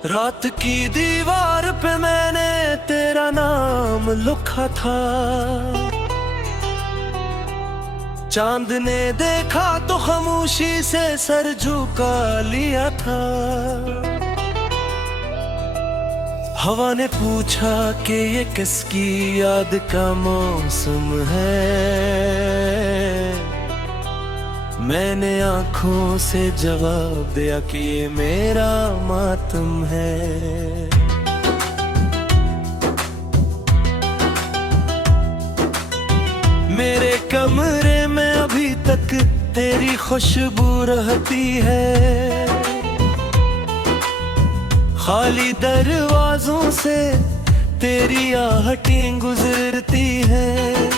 रात की दीवार पे मैंने तेरा नाम लिखा था। चांद ने देखा तो खामोशी से सर झुका लिया था। हवा ने पूछा कि ये किसकी याद का मौसम है। मैंने आंखों से जवाब दिया कि ये मेरा मातम है। मेरे कमरे में अभी तक तेरी खुशबू रहती है। खाली दरवाजों से तेरी आहटें गुजरती हैं।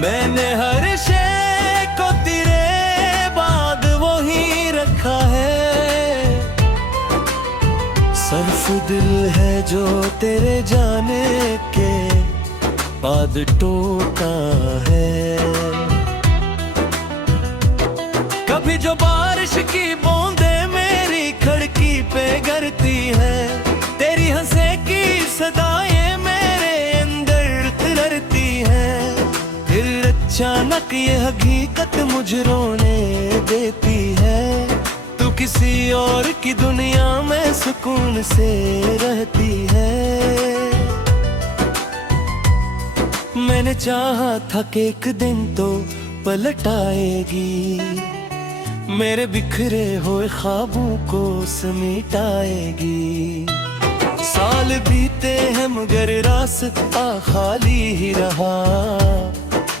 मैंने हर शय को तेरे बाद वही रखा है। सिर्फ दिल है जो तेरे जाने के बाद टूटा है। कभी जो बारिश की बूंदे मेरी खिड़की पे गिरती है, तेरी हंसे की सदाएं मेरे अंदर तिरती हैं। फिर अचानक ये हकीकत मुझे रोने देती है। तू किसी और की दुनिया में सुकून से रहती है। मैंने चाहा था कि एक दिन तो पलट आएगी, मेरे बिखरे हुए ख्वाबों को समेटाएगी। साल बीते हैं मगर रास्ता खाली ही रहा।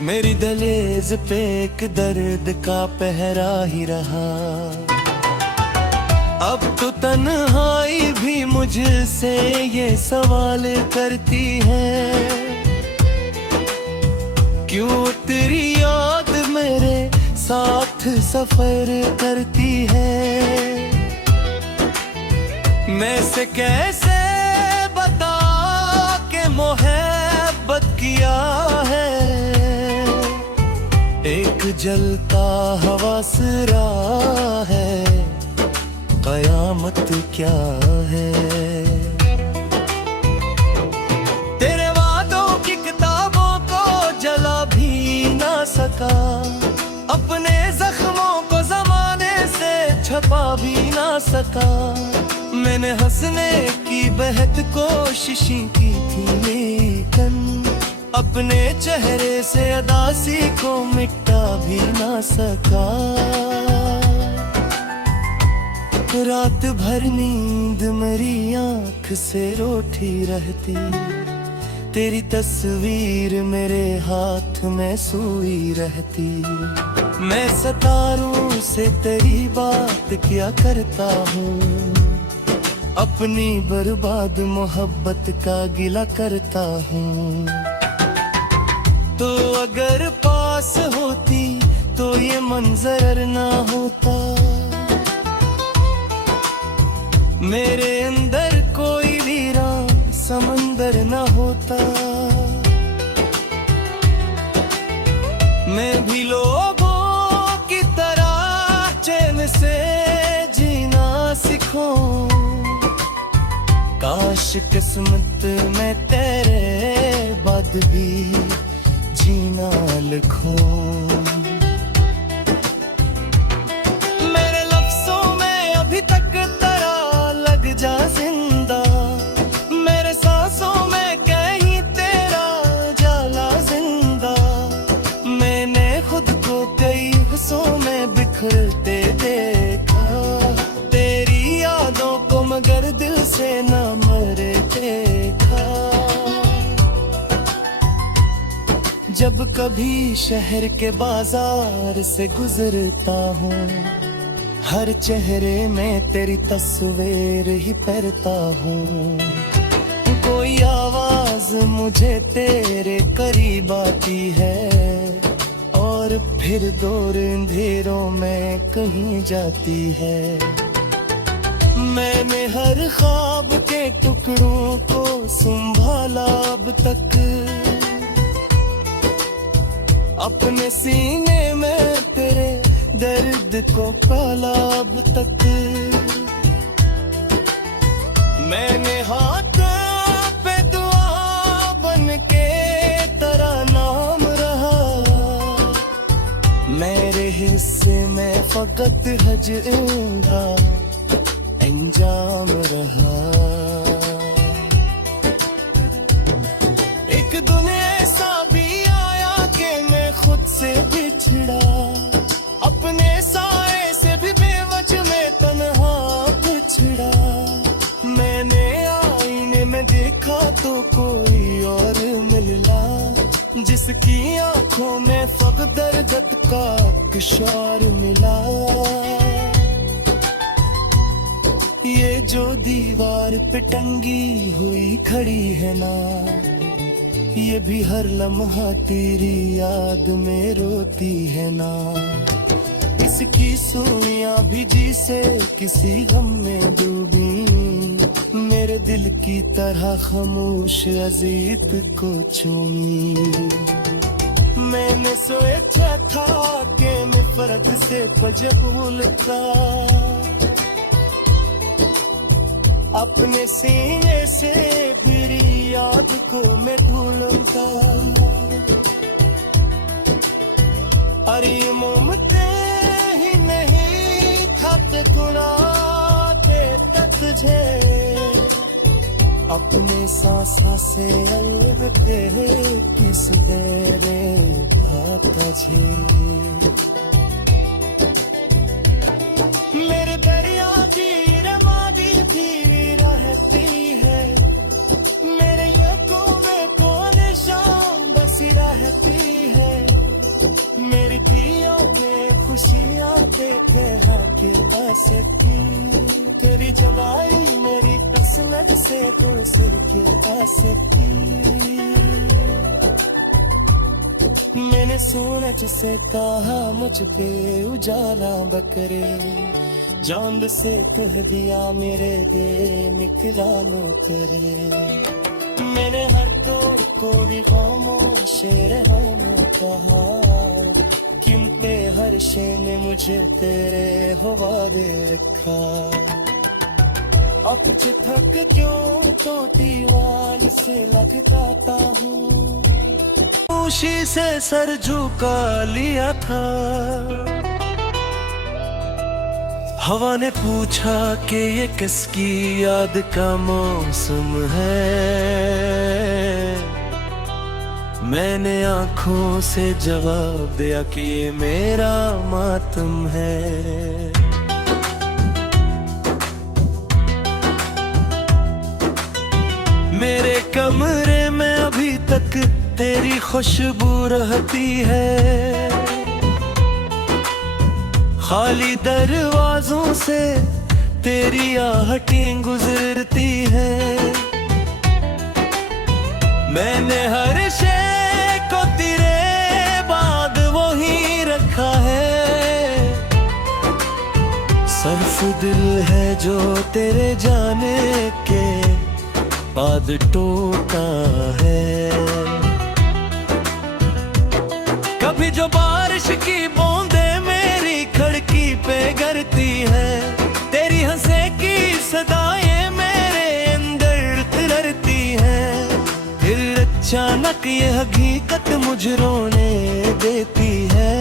मेरी दहलीज पे एक दर्द का पहरा ही रहा। अब तो तन्हाई भी मुझसे ये सवाल करती है, क्यों तेरी याद मेरे साथ सफर करती है। मैं से कैसे बता के मोहब्बत किया है। एक जलता हवा सिरा है, कयामत क्या है। तेरे वादों की किताबों को जला भी ना सका, अपने जख्मों को जमाने से छपा भी ना सका। मैंने हंसने की बेहद कोशिशें की थी, लेकिन अपने चेहरे से अदासी को मिटा भी ना सका। रात भर नींद मेरी आँख से रूठी रहती, तेरी तस्वीर मेरे हाथ में सोई रहती। मैं सितारों से तेरी बात क्या करता हूँ, अपनी बर्बाद मोहब्बत का गिला करता हूँ। तो अगर पास होती तो ये मंजर ना होता। मेरे अंदर कोई वीरान समंदर ना होता। मैं भी लोगों की तरह चैन से जीना सीखूं। काश किस्मत में तेरे बाद भी जीना लिखूं। मेरे लफ्जों में अभी तक जा जिंदा, मेरे सांसों में कहीं तेरा जाला जिंदा। मैंने खुद को कई हिस्सों में बिखरते देखा, तेरी यादों को मगर दिल से न मरे देखा। जब कभी शहर के बाजार से गुजरता हूँ, हर चेहरे में तेरी तस्वीर ही पहनता हूँ। कोई आवाज मुझे तेरे करीब आती है, और फिर दूर अंधेरों में कहीं जाती है। मैंने हर ख्वाब के टुकड़ों को संभाला अब तक, अपने सीने में तेरे दर्द को पाला अब तक। मैंने हाथ पे दुआ बन के तेरा नाम रहा, मेरे हिस्से में फकत हज का अंजाम रहा। एक दिन ऐसा भी आया कि मैं खुद से बिछड़ा, अपने साए से भी बेवजह में तन्हा बिछड़ा। मैंने आईने में देखा तो कोई और मिला, जिसकी आंखों में फकत दर्द का किशोर मिला। ये जो दीवार पे टंगी हुई खड़ी है ना, ये भी हर लम्हा तेरी याद में रोती है ना। इसकी सुइयां भी जी से किसी गम में डूबी, मेरे दिल की तरह खामोश अजीत को चूमी। मैंने सोचा था कि नफरत से पजबूल का अपने सीने से फिर याद को मैं भूलूंगा। अरे मुमते ही नहीं थक गुना देता तुझे, अपने सांसा से अलगते किस तेरे आता छे। मेरे दरिया की रमादी भी रहती है, मेरे यकों में कौन शाम बसी रहती है। मेरी दियों में खुशियाँ देखे हाके आसे की, तेरी जवाई मेरी किस्मत से तो सिर के आसे की। मैंने सोच से कहा मुझ पे उजाला बकरे, चांद से कह दिया मेरे दे निकलान करे। मैंने हर को भी खामोश रहना कहा, कीमते हर शे ने मुझे तेरे हवाले रखा। अब थक क्यों तो दीवार से लगता हूँ, खामोशी से सर झुका लिया था। हवा ने पूछा कि ये किसकी याद का मौसम है, मैंने आंखों से जवाब दिया कि ये मेरा मातम है। मेरे कमरे में अभी तक तेरी खुशबू रहती है, खाली दरवाजों से तेरी आहटें गुजरती है। मैंने हर शे को तेरे बाद वही रखा है, सिर्फ दिल है जो तेरे जाने के बाद टूटा है। कभी जो बारिश की बूंदे मेरी खिड़की पे गिरती है, तेरी हंसे की सदाएं मेरे अंदर तिरती है। फिर अचानक ये हकीकत मुझे रोने देती है,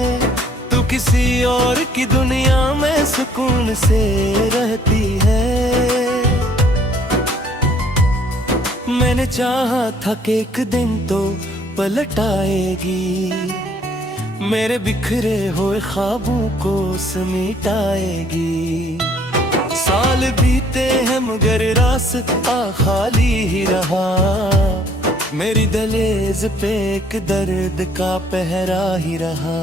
तू किसी और की दुनिया में सुकून से रहती है। मैंने चाहा था कि एक दिन तो पलट आएगी, मेरे बिखरे हुए ख्वाबों को समेटाएगी। साल बीते हैं मगर रास्ता खाली ही रहा, मेरी दहलीज पे एक दर्द का पहरा ही रहा।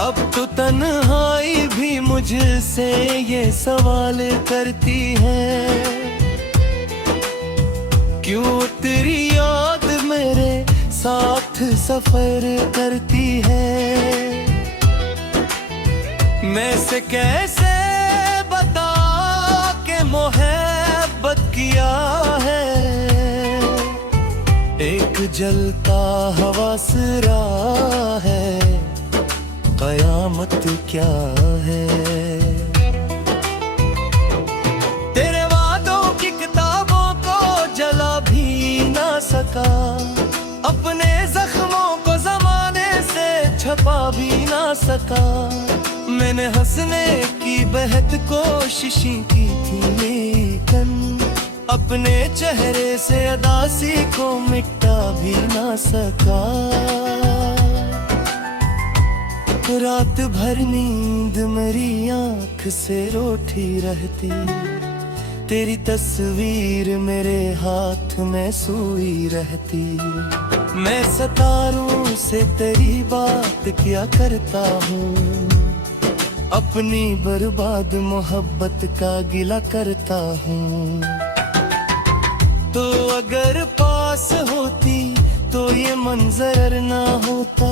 अब तो तन्हाई भी मुझसे ये सवाल करती है, क्यों तेरी याद मेरे साथ सफर करती है। मैं से कैसे बता के मोहब्बत किया है, एक जलता हवासरा है, कयामत क्या है। तेरे सका। मैंने हंसने की बेहद कोशिशें की थी, लेकिन अपने चेहरे से उदासी को मिटा भी ना सका। रात भर नींद मेरी आँख से रूठी रहती, तेरी तस्वीर मेरे हाथ में सोई रहती। मैं सितारों से तेरी बात क्या करता हूँ, अपनी बर्बाद मोहब्बत का गिला करता हूँ। तो अगर पास होती तो ये मंजर ना होता,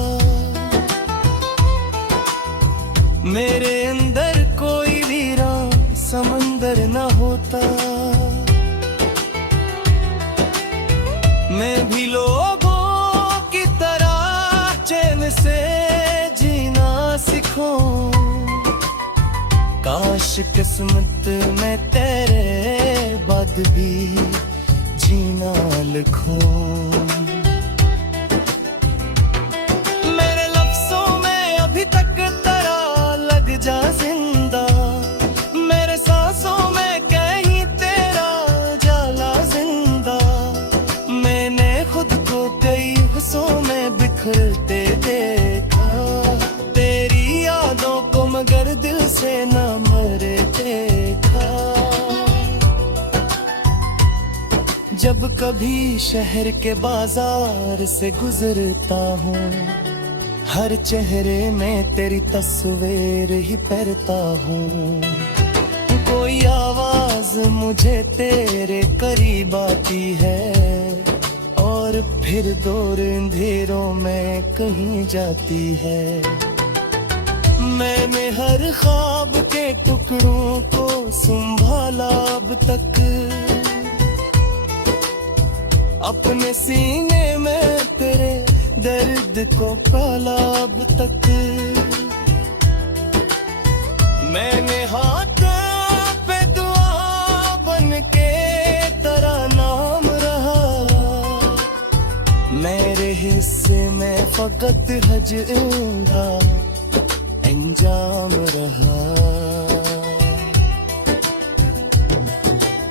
मेरे अंदर कोई वीरान समंदर न होता। मैं भी लोगों की तरह चैन से जीना सीखूं, काश किस्मत में तेरे बाद भी जीना लिखूं। मेरे लफ्जों में अभी तक तेरा लग जा जिंदा, मेरे सांसों में कहीं तेरा जाला जिंदा। मैंने खुद को कई हिस्सों में बिखरते देखा, तेरी यादों को मगर दिल से न मरे देखा। जब कभी शहर के बाजार से गुजरता हूँ, हर चेहरे में तेरी तस्वीर ही पहनता हूँ। कोई आवाज मुझे तेरे करीब आती है, और फिर दूर अंधेरों में कहीं जाती है। मैंने हर ख्वाब के टुकड़ों को संभाला अब तक, अपने सीने में तेरे दर्द को पाला अब तक। मैंने हाथ पे दुआ बन के तेरा नाम रहा, मेरे हिस्से में फकत हजरा अंजाम रहा।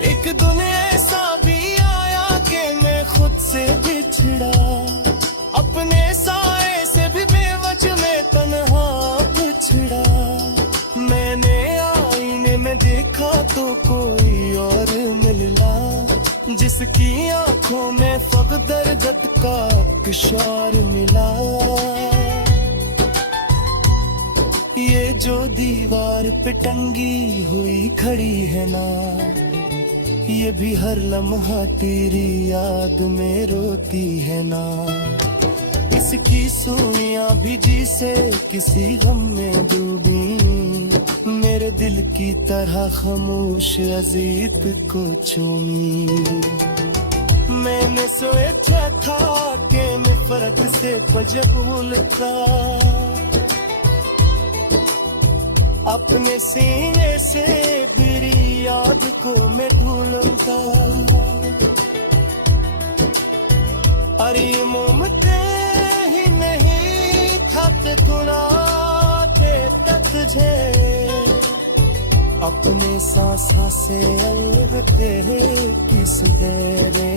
एक दिन ऐसा भी आया कि मैं खुद से बिछड़ा, अपने साए से भी बेवजह में तन्हा बिछड़ा। मैंने आईने में देखा तो कोई और मिला, जिसकी आंखों में फकत दर्द का किशोर मिला। ये जो दीवार पे टंगी हुई खड़ी है ना, ये भी हर लम्हा तेरी याद में रोती है ना। इसकी सुइयां भी जी से किसी गम में डूबी, मेरे दिल की तरह खामोश अजीब को चूमी। मैंने सोचा था कि मैं फर्क से मजबूर था, अपने सीने से तेरी याद को मैं ढूंढूंगा। अरे मुमते ही नहीं थक गुना के तक तुझे, अपने सांसा से अलग तेरे किस तेरे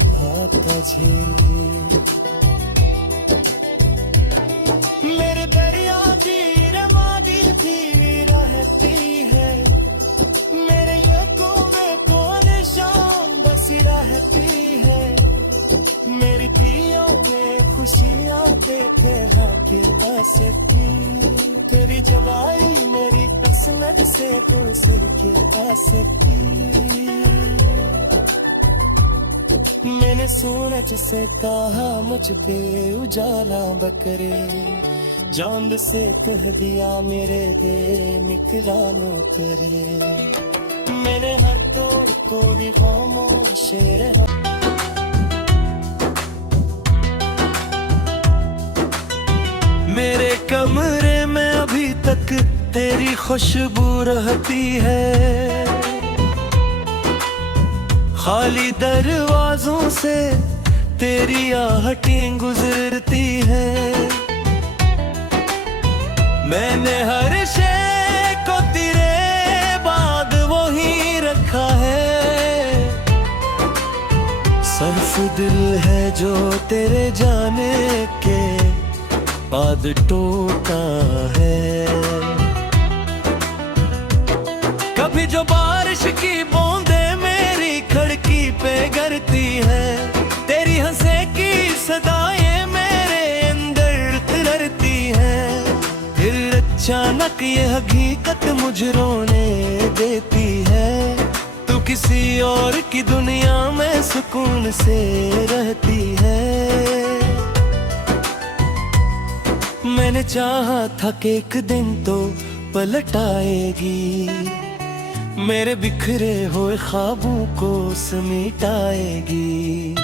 था तुझे। मेरे दरिया की रमादी थी रहती है, मेरे लकों में कौन शाम बसी रहती है। मेरी दियों में खुशियाँ देखे हाके आसे की, तेरी जवाई मेरी किस्मत से तो सिर के आसे की। मैंने सूरज से कहा मुझ पे उजाला बकरे, चांद से कह दिया मेरे दे निकला न करे। मैंने हर तोड़ को भी खामोश रहा। मेरे कमरे में अभी तक तेरी खुशबू रहती है, खाली दरवाजों से तेरी आहटें गुजरती है। मैंने हर शे को तेरे बाद वो ही रखा है। सिर्फ दिल है जो तेरे जाने के बाद टूटा है। कभी जो बारिश की बूंदे मेरी खिड़की पे गिरती है, तेरी हंसे की सदाएं मेरे अंदर उतरती है। फिर अचानक ये हकीकत मुझे रोने देती है, तू किसी और की दुनिया में सुकून से रहती है। मैंने चाहा था कि एक दिन तो पलट आएगी, मेरे बिखरे हुए ख्वाबों को समेटाएगी।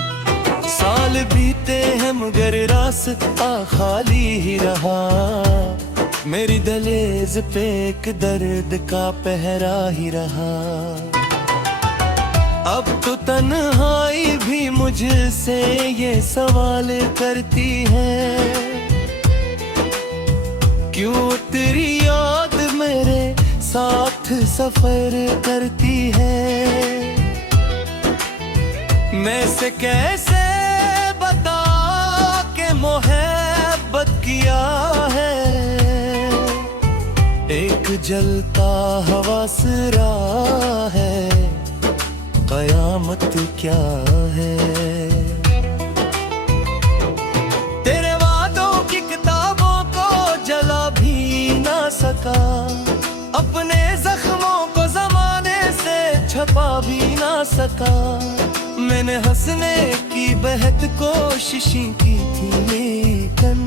साल बीते हैं मगर रास्ता खाली ही रहा, मेरी दहलीज पे एक दर्द का पहरा ही रहा। अब तो तन्हाई भी मुझसे ये सवाल करती है, क्यों तेरी याद मेरे साथ सफर करती है। मैं से कैसे बता के मोहब्बत किया है, एक जलता हवा सरा है, कयामत क्या है। तेरे वादों की किताबों को जला भी ना सका, अपने जख्मों को जमाने से छपा भी ना सका। मैंने हंसने की बेहद कोशिशें की थी, लेकिन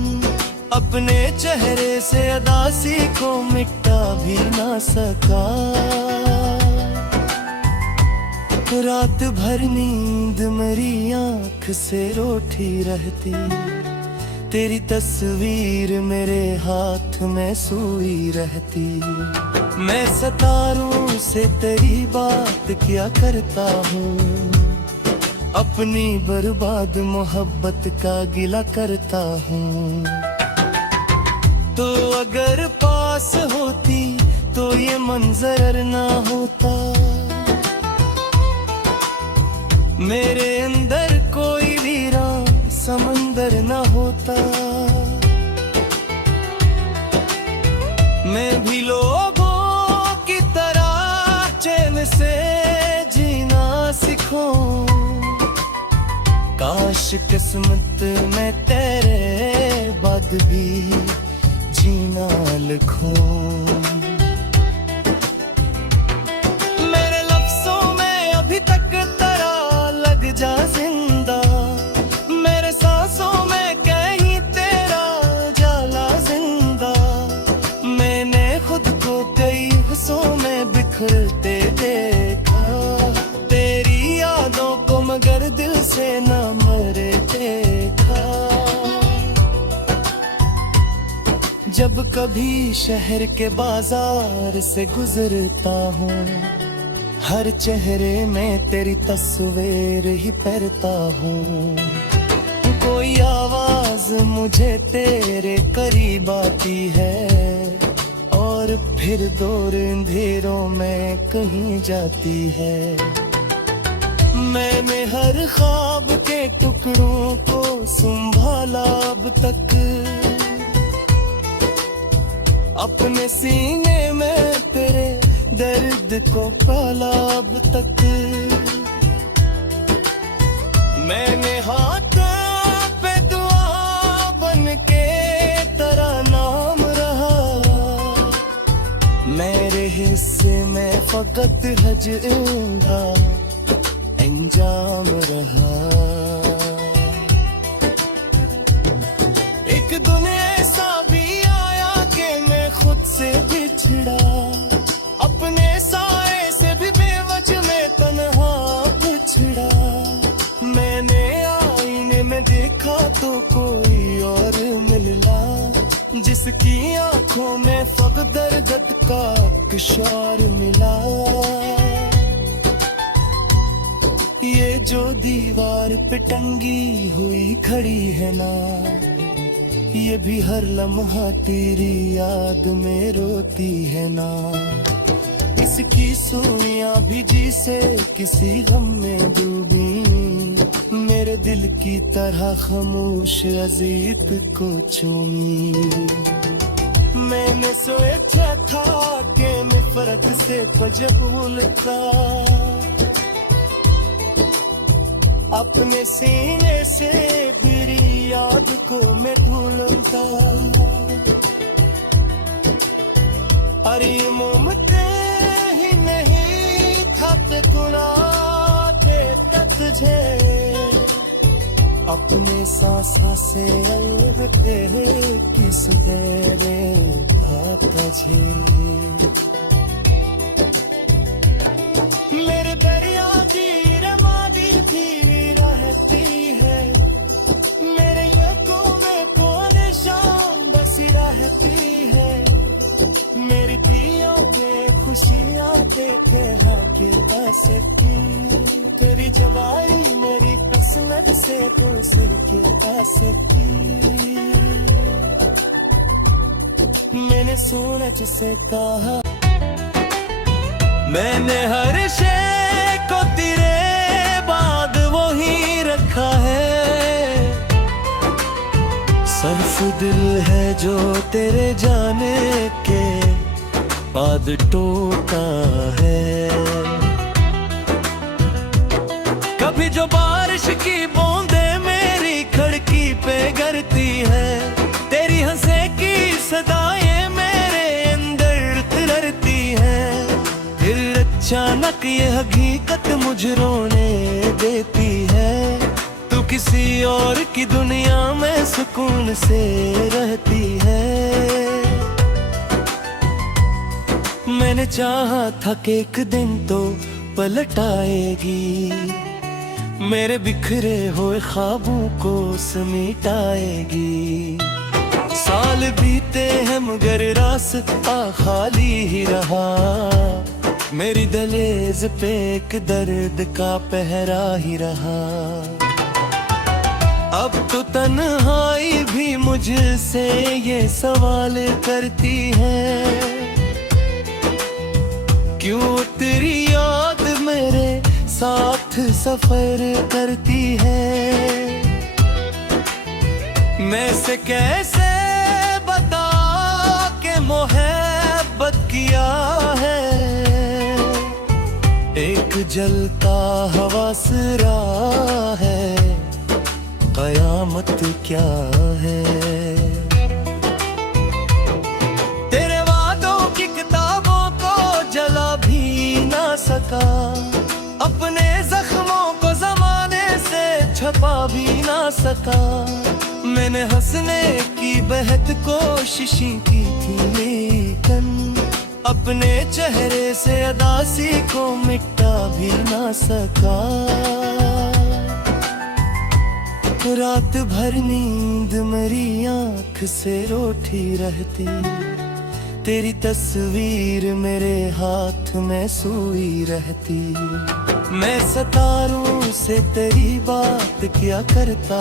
अपने चेहरे से अदासी को मिटा भी ना सका। रात भर नींद मेरी आँख से रोटी रहती, तेरी तस्वीर मेरे हाथ में सोई रहती। मैं सितारों से तेरी बात क्या करता हूँ, अपनी बर्बाद मोहब्बत का गिला करता हूँ। तो अगर पास होती तो ये मंजर ना होता, मेरे अंदर कोई वीरान समंदर ना होता। मैं भी लोगों की तरह चैन से जीना सीखूं, काश किस्मत में तेरे बाद भी जीना लिखूं। मेरे लफ्जों में अभी तक तेरा लग जा जिंदा, मेरे सांसों में कहीं तेरा जाला जिंदा। मैंने खुद को कई हिस्सों में बिखरते देखा, तेरी यादों को मगर दिल से न मरे देखा। जब कभी शहर के बाजार से गुजरता हूँ, हर चेहरे में तेरी तस्वीर ही पहनता हूँ। कोई आवाज मुझे तेरे करीब आती है, और फिर दूर अंधेरों में कहीं जाती है। मैंने हर ख्वाब के टुकड़ों को संभाला अब तक, अपने सीने में तेरे दर्द को पाला अब तक। मैंने हाथों पे दुआ बन के तेरा नाम रहा, मेरे हिस्से में फकत हजरा अंजाम रहा। एक दिन ऐसा भी आया कि मैं खुद से बिछड़ा, अपने साए से भी बेवजह में तन्हा बिछड़ा। मैंने आईने में देखा तो कोई और मिला, जिसकी आंखों में फकत दर्द का किशोर मिला। ये जो दीवार पे टंगी हुई खड़ी है ना, ये भी हर लम्हा तेरी याद में रोती है ना। इसकी सुइयां भी जी से किसी गम में डूबी, मेरे दिल की तरह खामोश अजीब को चूमी। मैंने सोचा था कि नफरत से फजूल था, अपने सीने से तेरी याद को मैं ढूंढता। अरे मोमते ही नहीं था गुना देता तुझे, अपने सांसा से अलगते किस तेरे तुझे। मेरे दरिया की रमादी थी रहती है, मेरे लकों में कौन शाम बसी रहती है। मेरी दियों में खुशियाँ देखे हाके ऐसे की, तेरी जवानी मेरी किस्मत से दूसर के ऐसे की। मैंने सोच से कहा, मैंने हर शे को तेरे बाद वो ही रखा है। सिर्फ दिल है जो तेरे जाने के बाद टूटा है। कभी जो बारिश की बूंदे मेरी खिड़की पे गिरती है, तेरी हंसे की सदाएं मेरे अंदर उतरती हैं। फिर अचानक ये हकीकत मुझे रोने देती है, तू किसी और की दुनिया में सुकून से रहती है। मैंने चाहा था कि एक दिन तो पलट आएगी, मेरे बिखरे हुए ख्वाबों को समेटाएगी। साल बीते हैं मगर रास्ता खाली ही रहा, मेरी दहलीज पे एक दर्द का पहरा ही रहा। अब तो तन्हाई भी मुझसे ये सवाल करती है, क्यों तेरी याद मेरे साथ सफर करती है। मैं से कैसे बता के मोहब्बत किया है, एक जलता हवा सरा है, कयामत क्या है। तेरे वादों की किताबों को जला भी ना सका, अपने जख्मों को जमाने से छपा भी ना सका। मैंने हंसने की बेहद कोशिश की थी, लेकिन अपने चेहरे से अदासी को मिटा भी ना सका। रात भर नींद मेरी आँख से रूठी रहती, तेरी तस्वीर मेरे हाथ में सोई रहती। मैं सितारों से तेरी बात किया करता।